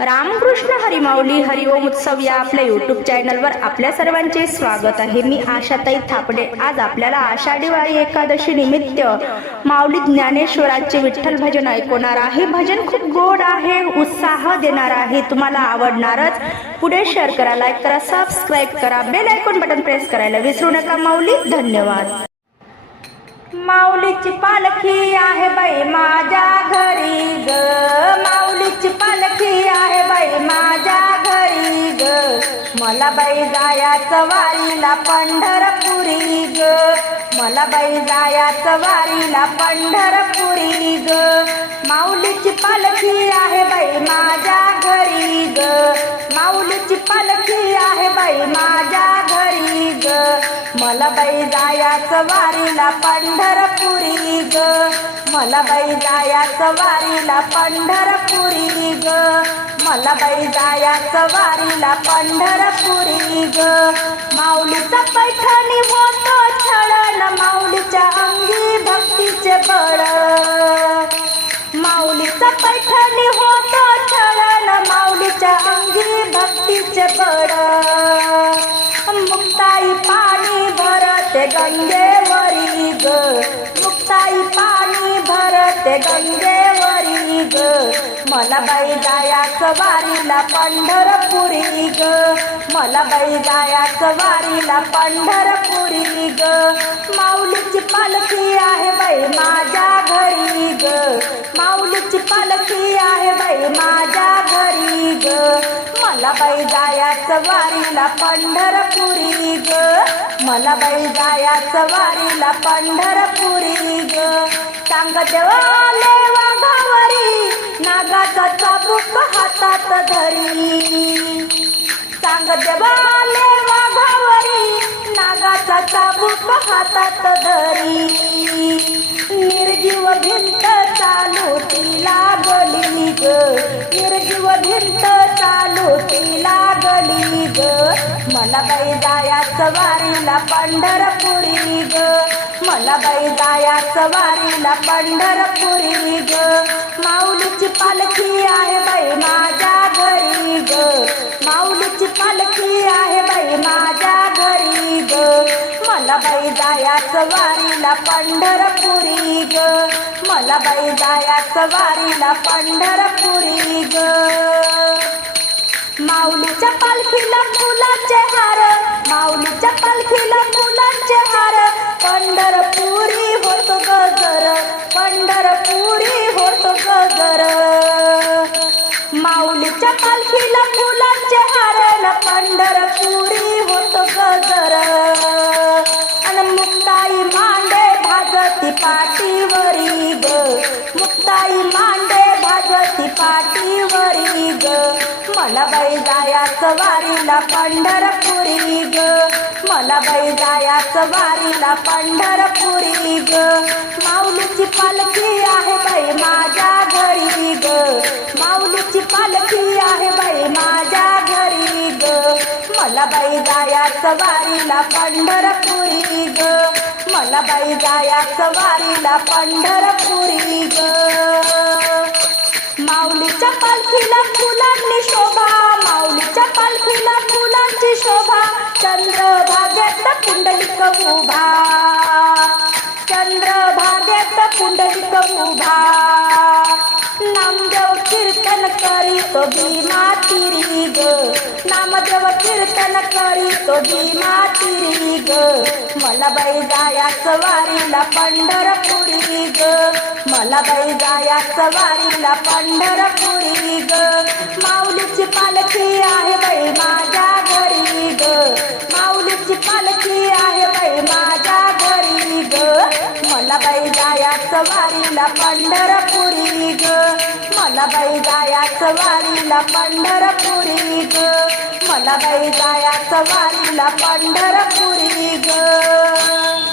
रामकृष्ण हरी माऊली हरिओम उत्सव या आपल्या यूट्यूब चॅनलवर आपल्या सर्वांचे स्वागत आहे। मी आशाताई थापडे। आज आपल्याला आषाढी वारी एकादशी निमित्त माऊली ज्ञानेश्वराचे विठ्ठल भजन ऐकवणार आहे। भजन खूप गोड आहे, उत्साह देणार आहे, तुम्हाला आवडणारच। पुढे शेअर करा, लाईक करा, सबस्क्राईब करा, बेल आयकॉन बटन प्रेस करायला विसरू नका। माऊली धन्यवाद। माऊलीची पालखी आहे बाई माझ्या घरी ग, माऊलीची पालखी आहे बाई माझ्या घरी ग, मला बाई जायाचं वारीला पंढरपुरी ग, मला बाई जायाचं वारीला पंढरपुरी ग, माऊलीची पालखी आहे बाई माझ्या घरी ग, माऊलीची पालखी आहे बाई माझ्या घरी ग, मला बाई जायाचं वारीला पंढरपुरी ग, मला बाई जायाचं वारीला पंढरपुरी ग, मला बाई जायाचं वारीला पंढरपुरी ग, माऊलीचा पैठणी होतो छळण, माऊलीच्या अंगी भक्तीचे बळ, माऊलीचा पैठणी होतो छळण, माऊलीच्या अंगी भक्तीचे बळ, मुक्ताई पाणी भरते गंगेवरी ग, मुक्ताई पाणी भरते गंगेवरी ग, मला बाई जायाचं वारीला पंढरपुरी ग, मला बाई जायाचं वारीला पंढरपुरी ग, माऊलीची पालखी आहे बाई माझ्या घरी ग, माऊलीची पालखी आहे बाई माझ्या घरी ग, मला बाई जायाचं वारीला पंढरपुरी ग, मला बाई जायाचं वारीला पंढरपुरी ग, सांग देवाले वाघावरी नागाचा चाबूक हातात धरी, सांग देवाले वाघावरी नागाचा चाबूक हातात धरी, निर्जीव भिंत चालू तिला गली ग, निर्जीव भिंत चालू तिला गली ग, मला बाई जायाचं वारीला पंढरपुरी ग, मला बाई जायाचं वारीला पंढरपुरी ग, माऊलीची पालखी आहे बाई माझ्या घरी ग, माऊलीची पालखी आहे बाई माझ्या घरी ग, मला बाई जायाचं वारीला पंढरपुरी ग, मला बाई जायाचं वारीला पंढरपुरी ग, माऊलीच्या पालखीला फुलांचे हार, माऊलीच्या पालखीला फुलांचे हार, पंढरपुरी होतो गजर, पंढरपुरी होतो गजर, माऊलीच्या पालखीला फुलांचे हार, पंढरपुरी होतो गजर, आणि मुक्ताई मांडे भाजती पाठीवरी ग, मुक्ताई मांडे भाजती पाठीवरी ग, मला बाई जायाचं वारीला पंढरपुरी ग, मला बाई जायाचं वारीला पंढरपुरी ग, माऊलीची पालखी आहे बाई माझ्या घरी ग, माऊलीची पालखी आहे बाई माझ्या घरी ग, मला बाई जायाचं वारीला पंढरपुरी ग, मला बाई जायाचं वारीला पंढरपुरी ग, माऊलीच्या पालखीला फुलांनी शोभा, माऊलीच्या पालखीला फुलांची शोभा, चंद्रभागेत पुंडलिक उभा, चंद्रभागेत पुंडलिक उभा, नामदेव कीर्तन करीतो भीमा तिरी ग, नामदेव कीर्तन करीतो भीमा तिरी ग, मला बाई जायाचं वारीला पंढरपुरी ग, मला बाई जायाचं वारीला पंढरपुरी ग, माऊलीची पालखी आहे बाई माझ्या घरी ग, माऊलीची पालखी आहे बाई माझ्या घरी ग, मला बाई जायाचं वारीला पंढरपुरी ग, मला बाई जायाचं वारीला पंढरपुरी ग, मला बाई जायाचं वारीला पंढरपुरी ग.